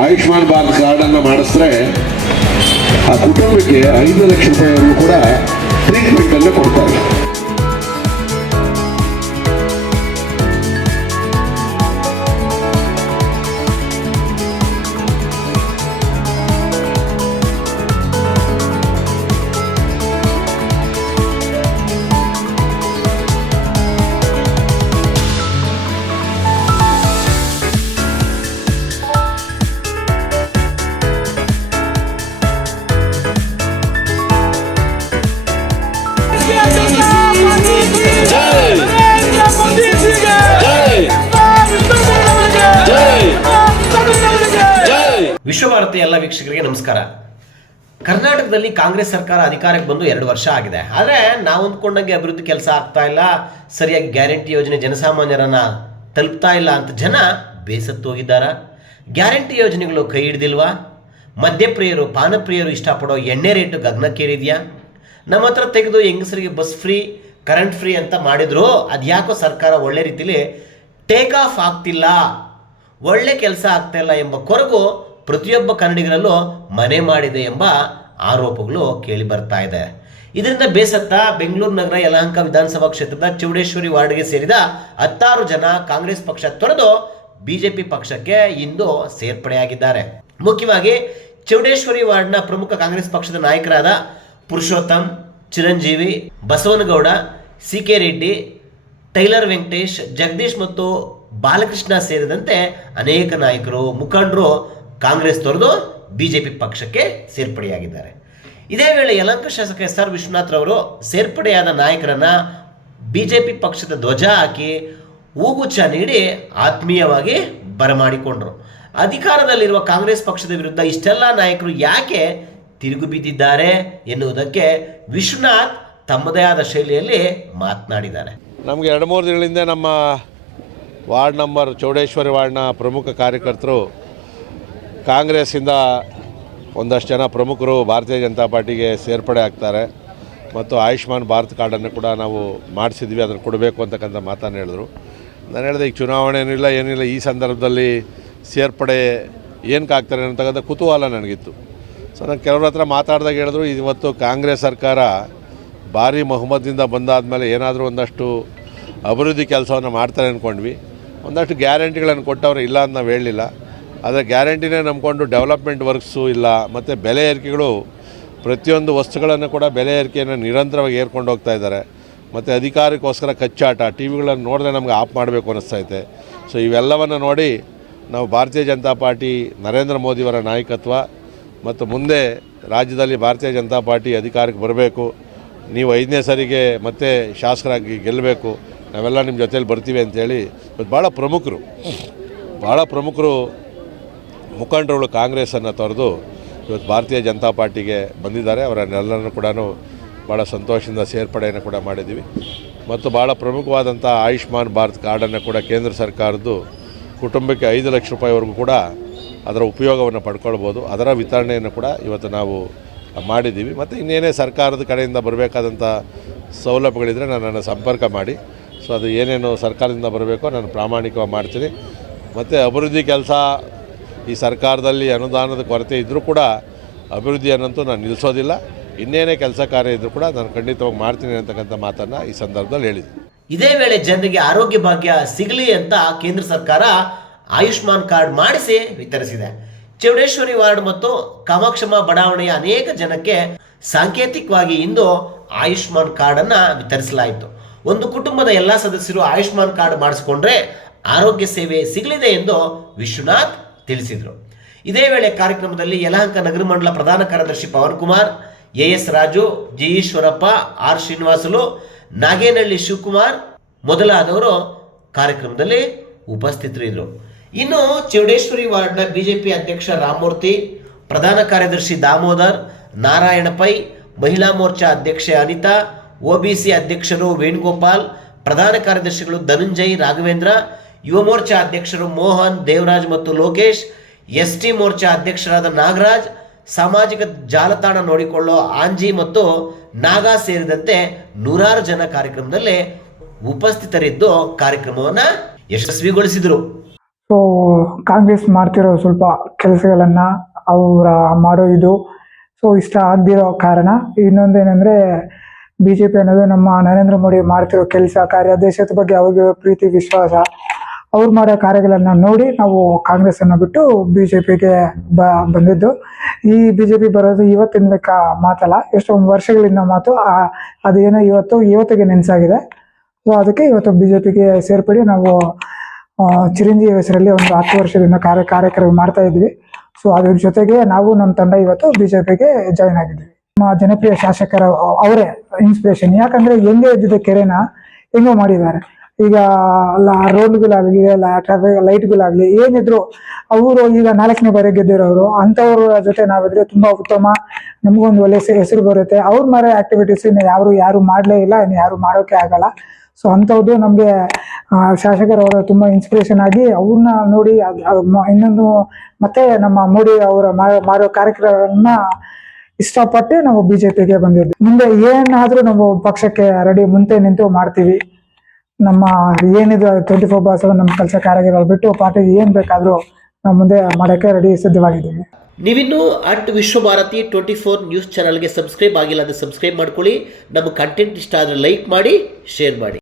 Ayushman Bharat card ಅನ್ನು ಮಾಡಿಸಿದ್ರೆ ಆ ಕುಟುಂಬಕ್ಕೆ ಐದು ಲಕ್ಷ ರೂಪಾಯಿಯನ್ನು ಕೂಡ ಟ್ರೀಟ್ಮೆಂಟ್ ಅನ್ನು ಕೊಡ್ತಾರೆ. ವಿಶ್ವಭಾರತಿ ಎಲ್ಲ ವೀಕ್ಷಕರಿಗೆ ನಮಸ್ಕಾರ. ಕರ್ನಾಟಕದಲ್ಲಿ ಕಾಂಗ್ರೆಸ್ ಸರ್ಕಾರ ಅಧಿಕಾರಕ್ಕೆ ಬಂದು ಎರಡು ವರ್ಷ ಆಗಿದೆ. ಆದರೆ ನಾವು ಅಂದ್ಕೊಂಡಂಗೆ ಅಭಿವೃದ್ಧಿ ಕೆಲಸ ಆಗ್ತಾ ಇಲ್ಲ, ಸರಿಯಾಗಿ ಗ್ಯಾರಂಟಿ ಯೋಜನೆ ಜನಸಾಮಾನ್ಯರನ್ನ ತಲುಪ್ತಾ ಇಲ್ಲ ಅಂತ ಜನ ಬೇಸತ್ತು ಹೋಗಿದ್ದಾರೆ. ಗ್ಯಾರಂಟಿ ಯೋಜನೆಗಳು ಕೈ ಹಿಡ್ದಿಲ್ವಾ? ಮದ್ಯಪ್ರಿಯರು, ಪಾನಪ್ರಿಯರು ಇಷ್ಟಪಡೋ ಎಣ್ಣೆ ರೇಟು ಗಗನಕ್ಕೇರಿದೆಯಾ? ನಮ್ಮ ಹತ್ರ ತೆಗೆದು ಹೆಂಗಸರಿಗೆ ಬಸ್ ಫ್ರೀ, ಕರೆಂಟ್ ಫ್ರೀ ಅಂತ ಮಾಡಿದ್ರು, ಅದ್ಯಾಕೋ ಸರ್ಕಾರ ಒಳ್ಳೆ ರೀತಿಲಿ ಟೇಕ್ ಆಫ್ ಆಗ್ತಿಲ್ಲ, ಒಳ್ಳೆ ಕೆಲಸ ಆಗ್ತಾ ಇಲ್ಲ ಎಂಬ ಕೊರಗು ಪ್ರತಿಯೊಬ್ಬ ಕನ್ನಡಿಗರಲ್ಲೂ ಮನೆ ಮಾಡಿದೆ ಎಂಬ ಆರೋಪಗಳು ಕೇಳಿ ಬರ್ತಾ ಇದೆ. ಇದರಿಂದ ಬೇಸತ್ತ ಬೆಂಗಳೂರು ನಗರ ಯಲಹಂಕ ವಿಧಾನಸಭಾ ಕ್ಷೇತ್ರದ ಚೌಡೇಶ್ವರಿ ವಾರ್ಡ್ಗೆ ಸೇರಿದ ಹತ್ತಾರು ಜನ ಕಾಂಗ್ರೆಸ್ ಪಕ್ಷ ತೊರೆದು ಬಿಜೆಪಿ ಪಕ್ಷಕ್ಕೆ ಇಂದು ಸೇರ್ಪಡೆಯಾಗಿದ್ದಾರೆ. ಮುಖ್ಯವಾಗಿ ಚೌಡೇಶ್ವರಿ ವಾರ್ಡ್ನ ಪ್ರಮುಖ ಕಾಂಗ್ರೆಸ್ ಪಕ್ಷದ ನಾಯಕರಾದ Purushottam, Chiranjeevi, Basavanagouda C K Reddy, tailor Venkatesh, Jagadish ಮತ್ತು ಬಾಲಕೃಷ್ಣ ಸೇರಿದಂತೆ ಅನೇಕ ನಾಯಕರು, ಮುಖಂಡರು ಕಾಂಗ್ರೆಸ್ ತೊರೆದು ಬಿಜೆಪಿ ಪಕ್ಷಕ್ಕೆ ಸೇರ್ಪಡೆಯಾಗಿದ್ದಾರೆ. ಇದೇ ವೇಳೆ ಯಲಂಕ ಶಾಸಕ ಎಸ್ ಆರ್ ವಿಶ್ವನಾಥ್ ರವರು ಸೇರ್ಪಡೆಯಾದ ನಾಯಕರನ್ನ ಬಿಜೆಪಿ ಪಕ್ಷದ ಧ್ವಜ ಹಾಕಿ ಹೂಗುಚ್ಛ ನೀಡಿ ಆತ್ಮೀಯವಾಗಿ ಬರಮಾಡಿಕೊಂಡರು. ಅಧಿಕಾರದಲ್ಲಿರುವ ಕಾಂಗ್ರೆಸ್ ಪಕ್ಷದ ವಿರುದ್ಧ ಇಷ್ಟೆಲ್ಲ ನಾಯಕರು ಯಾಕೆ ತಿರುಗು ಬಿದ್ದಿದ್ದಾರೆ ಎನ್ನುವುದಕ್ಕೆ ವಿಶ್ವನಾಥ್ ತಮ್ಮದೇ ಆದ ಶೈಲಿಯಲ್ಲಿ ಮಾತನಾಡಿದ್ದಾರೆ. ನಮಗೆ ಎರಡು ಮೂರು ದಿನಗಳಿಂದ ನಮ್ಮ ವಾರ್ಡ್ ನಂಬರ್ ಚೌಡೇಶ್ವರಿ ವಾರ್ಡ್ನ ಪ್ರಮುಖ ಕಾರ್ಯಕರ್ತರು ಕಾಂಗ್ರೆಸ್ಸಿಂದ ಒಂದಷ್ಟು ಜನ ಪ್ರಮುಖರು ಭಾರತೀಯ ಜನತಾ ಪಾರ್ಟಿಗೆ ಸೇರ್ಪಡೆ ಆಗ್ತಾರೆ ಮತ್ತು ಆಯುಷ್ಮಾನ್ ಭಾರತ್ ಕಾರ್ಡನ್ನು ಕೂಡ ನಾವು ಮಾಡಿಸಿದ್ವಿ, ಅದನ್ನು ಕೊಡಬೇಕು ಅಂತಕ್ಕಂಥ ಮಾತನ್ನು ಹೇಳಿದ್ರು. ನಾನು ಹೇಳಿದೆ, ಈಗ ಚುನಾವಣೆ ಏನಿಲ್ಲ ಏನಿಲ್ಲ, ಈ ಸಂದರ್ಭದಲ್ಲಿ ಸೇರ್ಪಡೆ ಏನಕ್ಕೆ ಆಗ್ತಾರೆ ಅಂತಕ್ಕಂಥ ಕುತೂಹಲ ನನಗಿತ್ತು. ಸೊ ನಾನು ಕೆಲವ್ರ ಹತ್ರ ಮಾತಾಡಿದಾಗ ಹೇಳಿದ್ರು, ಇವತ್ತು ಕಾಂಗ್ರೆಸ್ ಸರ್ಕಾರ ಭಾರಿ ಬಹುಮತದಿಂದ ಬಂದಾದಮೇಲೆ ಏನಾದರೂ ಒಂದಷ್ಟು ಅಭಿವೃದ್ಧಿ ಕೆಲಸವನ್ನು ಮಾಡ್ತಾರೆ ಅಂದ್ಕೊಂಡ್ವಿ. ಒಂದಷ್ಟು ಗ್ಯಾರಂಟಿಗಳನ್ನು ಕೊಟ್ಟವರು ಇಲ್ಲ ಅಂತ ನಾವು ಹೇಳಲಿಲ್ಲ. ಆದರೆ ಗ್ಯಾರಂಟಿನೇ ನಂಬಿಕೊಂಡು ಡೆವಲಪ್ಮೆಂಟ್ ವರ್ಕ್ಸು ಇಲ್ಲ, ಮತ್ತು ಬೆಲೆ ಏರಿಕೆಗಳು ಪ್ರತಿಯೊಂದು ವಸ್ತುಗಳನ್ನು ಕೂಡ ಬೆಲೆ ಏರಿಕೆಯನ್ನು ನಿರಂತರವಾಗಿ ಏರ್ಕೊಂಡು ಹೋಗ್ತಾ ಇದ್ದಾರೆ. ಮತ್ತು ಅಧಿಕಾರಕ್ಕೋಸ್ಕರ ಕಚ್ಚಾಟ ಟಿ ವಿಗಳನ್ನು ನೋಡಿದ್ರೆ ನಮಗೆ ಆಫ್ ಮಾಡಬೇಕು ಅನ್ನಿಸ್ತೈತೆ ಸೊ ಇವೆಲ್ಲವನ್ನು ನೋಡಿ ನಾವು ಭಾರತೀಯ ಜನತಾ ಪಾರ್ಟಿ ನರೇಂದ್ರ ಮೋದಿಯವರ ನಾಯಕತ್ವ ಮತ್ತು ಮುಂದೆ ರಾಜ್ಯದಲ್ಲಿ ಭಾರತೀಯ ಜನತಾ ಪಾರ್ಟಿ ಅಧಿಕಾರಕ್ಕೆ ಬರಬೇಕು. ನೀವು ಐದನೇ ಸರಿಗೆ ಮತ್ತೆ ಶಾಸಕರಾಗಿ ಗೆಲ್ಲಬೇಕು. ನಾವೆಲ್ಲ ನಿಮ್ಮ ಜೊತೇಲಿ ಬರ್ತೀವಿ ಅಂತೇಳಿ. ಭಾಳ ಪ್ರಮುಖರು. ಭಾಳ ಪ್ರಮುಖರು ಮುಖಂಡರುಗಳು ಕಾಂಗ್ರೆಸ್ಸನ್ನು ತೊರೆದು ಇವತ್ತು ಭಾರತೀಯ ಜನತಾ ಪಾರ್ಟಿಗೆ ಬಂದಿದ್ದಾರೆ. ಅವರನ್ನೆಲ್ಲರನ್ನು ಕೂಡ ಭಾಳ ಸಂತೋಷದಿಂದ ಸೇರ್ಪಡೆಯನ್ನು ಕೂಡ ಮಾಡಿದ್ದೀವಿ. ಮತ್ತು ಭಾಳ ಪ್ರಮುಖವಾದಂಥ ಆಯುಷ್ಮಾನ್ ಭಾರತ್ ಕಾರ್ಡನ್ನು ಕೂಡ ಕೇಂದ್ರ ಸರ್ಕಾರದ್ದು ಕುಟುಂಬಕ್ಕೆ ಐದು ಲಕ್ಷ ರೂಪಾಯಿವರೆಗೂ ಕೂಡ ಅದರ ಉಪಯೋಗವನ್ನು ಪಡ್ಕೊಳ್ಬೋದು. ಅದರ ವಿತರಣೆಯನ್ನು ಕೂಡ ಇವತ್ತು ನಾವು ಮಾಡಿದ್ದೀವಿ. ಮತ್ತು ಇನ್ನೇನೇ ಸರ್ಕಾರದ ಕಡೆಯಿಂದ ಬರಬೇಕಾದಂಥ ಸೌಲಭ್ಯಗಳಿದ್ದರೆ ನನ್ನನ್ನು ಸಂಪರ್ಕ ಮಾಡಿ. ಸೊ, ಅದು ಏನೇನು ಸರ್ಕಾರದಿಂದ ಬರಬೇಕೋ ನಾನು ಪ್ರಾಮಾಣಿಕವಾಗಿ ಮಾಡ್ತೀನಿ. ಮತ್ತು ಅಭಿವೃದ್ಧಿ ಕೆಲಸ ಈ ಸರ್ಕಾರದಲ್ಲಿ ಅನುದಾನದ ಕೊರತೆ ಇದ್ದರೂ ಕೂಡ ಅಭಿವೃದ್ಧಿಯನ್ನಂತೂ ನಾನು ನಿಲ್ಲಿಸೋದಿಲ್ಲ ಇನ್ನೇನೇ ಕೆಲಸ ಕಾರ್ಯ ಇದ್ದರೂ ಕೂಡ ನಾನು ಖಂಡಿತವಾಗಿ ಮಾಡ್ತೀನಿ ಅಂತಕ್ಕಂಥ ಮಾತನ್ನು ಈ ಸಂದರ್ಭದಲ್ಲಿ ಹೇಳಿದೆ ಇದೇ ವೇಳೆ ಜನರಿಗೆ ಆರೋಗ್ಯ ಭಾಗ್ಯ ಸಿಗಲಿ ಅಂತ ಕೇಂದ್ರ ಸರ್ಕಾರ ಆಯುಷ್ಮಾನ್ ಕಾರ್ಡ್ ಮಾಡಿಸಿ ವಿತರಿಸಿದೆ. ಚೌಡೇಶ್ವರಿ ವಾರ್ಡ್ ಮತ್ತು ಕಾಮಾಕ್ಷಮ ಬಡಾವಣೆಯ ಅನೇಕ ಜನಕ್ಕೆ ಸಾಂಕೇತಿಕವಾಗಿ ಇಂದು ಆಯುಷ್ಮಾನ್ ಕಾರ್ಡ್ ಅನ್ನ ವಿತರಿಸಲಾಯಿತು. ಒಂದು ಕುಟುಂಬದ ಎಲ್ಲ ಸದಸ್ಯರು ಆಯುಷ್ಮಾನ್ ಕಾರ್ಡ್ ಮಾಡಿಸಿಕೊಂಡ್ರೆ ಆರೋಗ್ಯ ಸೇವೆ ಸಿಗಲಿದೆ ಎಂದು ವಿಶ್ವನಾಥ್ ತಿಳಿಸಿದರು. ಇದೇ ವೇಳೆ ಕಾರ್ಯಕ್ರಮದಲ್ಲಿ ಯಲಹಂಕ ನಗರ ಮಂಡಲ ಪ್ರಧಾನ ಕಾರ್ಯದರ್ಶಿ Pavan Kumar A S Raju G Eshwarappa R Srinivasalu, Nagenahalli Shivakumar ಮೊದಲಾದವರು ಕಾರ್ಯಕ್ರಮದಲ್ಲಿ ಉಪಸ್ಥಿತರಿದ್ದರು. ಇನ್ನು ಚೌಡೇಶ್ವರಿ ವಾರ್ಡ್ನ ಬಿಜೆಪಿ ಅಧ್ಯಕ್ಷ ರಾಮಮೂರ್ತಿ, ಪ್ರಧಾನ ಕಾರ್ಯದರ್ಶಿ ದಾಮೋದರ್ ನಾರಾಯಣ ಪೈ ಮಹಿಳಾ ಮೋರ್ಚಾ ಅಧ್ಯಕ್ಷೆ ಅನಿತಾ ಒಬಿಸಿ ಅಧ್ಯಕ್ಷರು ವೇಣುಗೋಪಾಲ್, ಪ್ರಧಾನ ಕಾರ್ಯದರ್ಶಿಗಳು ಧನಂಜಯ್, ರಾಘವೇಂದ್ರ ಯುವ ಮೋರ್ಚಾ ಅಧ್ಯಕ್ಷರು ಮೋಹನ್, ದೇವರಾಜ್ ಮತ್ತು ಲೋಕೇಶ್ ಎಸ್ ಟಿ ಮೋರ್ಚಾ ಅಧ್ಯಕ್ಷರಾದ ನಾಗರಾಜ್, ಸಾಮಾಜಿಕ ಜಾಲತಾಣ ನೋಡಿಕೊಳ್ಳೋ ಆಂಜಿ ಮತ್ತು ನಾಗಾ ಸೇರಿದಂತೆ ನೂರಾರು ಜನ ಕಾರ್ಯಕ್ರಮದಲ್ಲಿ ಉಪಸ್ಥಿತರಿದ್ದು ಕಾರ್ಯಕ್ರಮವನ್ನು ಯಶಸ್ವಿಗೊಳಿಸಿದರು. ಸೊ ಕಾಂಗ್ರೆಸ್ ಮಾಡ್ತಿರೋ ಸ್ವಲ್ಪ ಕೆಲಸಗಳನ್ನ ಅವರ ಮಾಡೋ ಇದು. ಸೊ ಇಷ್ಟ ಆಗದಿರೋ ಕಾರಣ ಇನ್ನೊಂದೇನೆಂದರೆ ಬಿ ಜೆ ಪಿ ಅನ್ನೋದು ನಮ್ಮ ನರೇಂದ್ರ ಮೋದಿ ಮಾಡ್ತಿರೋ ಕೆಲಸ, ಕಾರ್ಯ, ದೇಶದ ಬಗ್ಗೆ ಅವ್ರಿಗೆ ಪ್ರೀತಿ, ವಿಶ್ವಾಸ ಅವ್ರು ಮಾಡೋ ಕಾರ್ಯಗಳನ್ನು ನೋಡಿ ನಾವು ಕಾಂಗ್ರೆಸ್ಸನ್ನು ಬಿಟ್ಟು ಬಿ ಜೆ ಪಿಗೆ ಬ, ಬಂದಿದ್ದು. ಈ ಬಿ ಜೆ ಪಿ ಬರೋದು ಇವತ್ತಿನ ಲೆಕ್ಕ ಮಾತಲ್ಲ ಎಷ್ಟೊಂದು ವರ್ಷಗಳಿಂದ ಮಾತು ಅದೇನೋ ಇವತ್ತು, ಇವತ್ತಿಗೆ ನೆನೆಸಾಗಿದೆ. ಸೊ ಅದಕ್ಕೆ ಇವತ್ತು ಬಿ ಜೆ ಪಿಗೆ ಸೇರ್ಪಡಿ ನಾವು ಚಿರಂಜೀವಿ ಹೆಸರಲ್ಲಿ ಒಂದು ಹತ್ತು ವರ್ಷದಿಂದ ಕಾರ್ಯ, ಕಾರ್ಯಕ್ರಮ ಮಾಡ್ತಾ ಇದ್ವಿ. ಸೊ ಅದ್ರ ಜೊತೆಗೆ ನಾವು ನಮ್ಮ ತಂಡ ಇವತ್ತು ಬಿ ಜೆ ಪಿಗೆ ಜಾಯ್ನ್ ಆಗಿದ್ವಿ ನಮ್ಮ ಜನಪ್ರಿಯ ಶಾಸಕರ, ಅವರೇ ಇನ್ಸ್ಪಿರೇಷನ್ ಯಾಕಂದ್ರೆ ಹೆಂಗೆ ಇದ್ದಿದ್ದ ಕೆರೆನ ಹೆಂಗೋ ಮಾಡಿದ್ದಾರೆ. ಈಗ ರೋಡ್ಗಳಾಗಲಿ ಟ್ರಾಫಿಕ್ ಲೈಟ್ಗಳಾಗಲಿ, ಏನಿದ್ರು ಅವರು ಈಗ ನಾಲ್ಕನೇ ಬಾರಿ ಗೆದ್ದಿರೋರು, ಅಂಥವ್ರ ಜೊತೆ ನಾವಿದ್ರೆ ತುಂಬಾ ಉತ್ತಮ. ನಮಗೊಂದು ಒಳ್ಳೆ ಹೆಸರು- ಬರುತ್ತೆ. ಅವ್ರ ಮರೆ ಆಕ್ಟಿವಿಟೀಸ್ ಇನ್ನು ಯಾರು ಯಾರು ಮಾಡಲೇ ಇಲ್ಲ, ಇನ್ನು ಯಾರು ಮಾಡೋಕೆ ಆಗಲ್ಲ. ಸೊ ಅಂಥದ್ದು ನಮಗೆ ಶಾಸಕರವರು ತುಂಬ ಇನ್ಸ್ಪಿರೇಷನ್ ಆಗಿ ಅವ್ರನ್ನ ನೋಡಿ ಇನ್ನೊಂದು ಮತ್ತೆ ನಮ್ಮ ಮೋದಿ ಅವರ ಮಾಡೋ ಕಾರ್ಯಕ್ರಮಗಳನ್ನ ಇಷ್ಟಪಟ್ಟು ನಾವು ಬಿ ಜೆ ಪಿಗೆ ಬಂದಿದ್ವಿ ಮುಂದೆ ಏನಾದರೂ ನಾವು ಪಕ್ಷಕ್ಕೆ ರೆಡಿ ಮುಂದೆ ನಿಂತು ಮಾಡ್ತೀವಿ. ನಮ್ಮ ಏನಿದೆ ಟ್ವೆಂಟಿ ಫೋರ್ ಬಾರ್ ನಮ್ಮ ಕೆಲಸ ಕಾರ್ಯಗಳು ಬಿಟ್ಟು ಪಾರ್ಟಿಗೆ ಏನು ಬೇಕಾದರೂ ನಾವು ಮುಂದೆ ಮಾಡೋಕ್ಕೆ ರೆಡಿ ಸಿದ್ಧವಾಗಿದ್ದೀವಿ. ನೀವಿನ್ನೂ at Vishwabharati twenty four news ಚಾನಲ್ಗೆ ಸಬ್ಸ್ಕ್ರೈಬ್ ಆಗಿಲ್ಲ ಅಂದರೆ ಸಬ್ಸ್ಕ್ರೈಬ್ ಮಾಡ್ಕೊಳ್ಳಿ. ನಮ್ಮ ಕಂಟೆಂಟ್ ಇಷ್ಟ ಆದರೆ ಲೈಕ್ ಮಾಡಿ ಶೇರ್ ಮಾಡಿ.